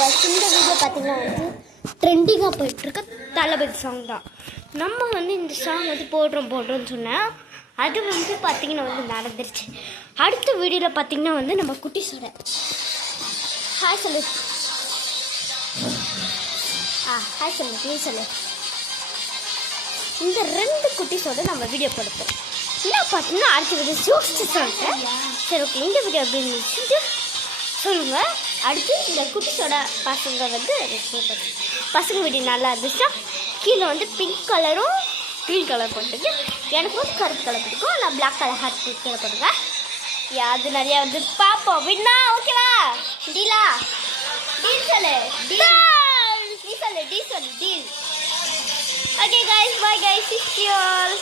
guys, இந்த video பார்த்தீங்கன்னா வந்து ட்ரெண்டிங்காக போயிட்டுருக்க தளபதி சாங் தான். நம்ம வந்து இந்த சாங் வந்து போடுறோம்னு சொன்னேன். அது வந்து பார்த்திங்கன்னா வந்து நடந்துருச்சு. அடுத்த வீடியோவில் பார்த்திங்கன்னா வந்து நம்ம குட்டிஸோட ஹாய் சொல்லு, ஹாய் சொல்லு, நீ சொல்லு. இந்த 2 குட்டிஸோட நம்ம வீடியோ கொடுப்போம். என்ன பார்த்தீங்கன்னா அடுத்த வீடியோ யோசிச்சு சொல்லிட்டேன். சரி, ஓகே, இந்த வீடியோ அப்படின்னு சொல்லுங்கள். அடுத்து இந்த குட்டிஸோட பசங்க வந்து பசங்க வீடியோ நல்லா இருந்துச்சுன்னா கீழே வந்து பிங்க் கலரும் க்ரீன் கலர் போட்டுருக்கு. எனக்கு வந்து கருப்பு கலர் பிடிக்கும். நான் பிளாக் கலர் ஹார்ட் கலர் போட்டுருங்க. அது நிறையா வந்து பார்ப்போம். வின்னா ஓகேவா? டீலா டீல் சொல்லு, நீ சொல்லு, deal. Okay guys, bye guys, see you all.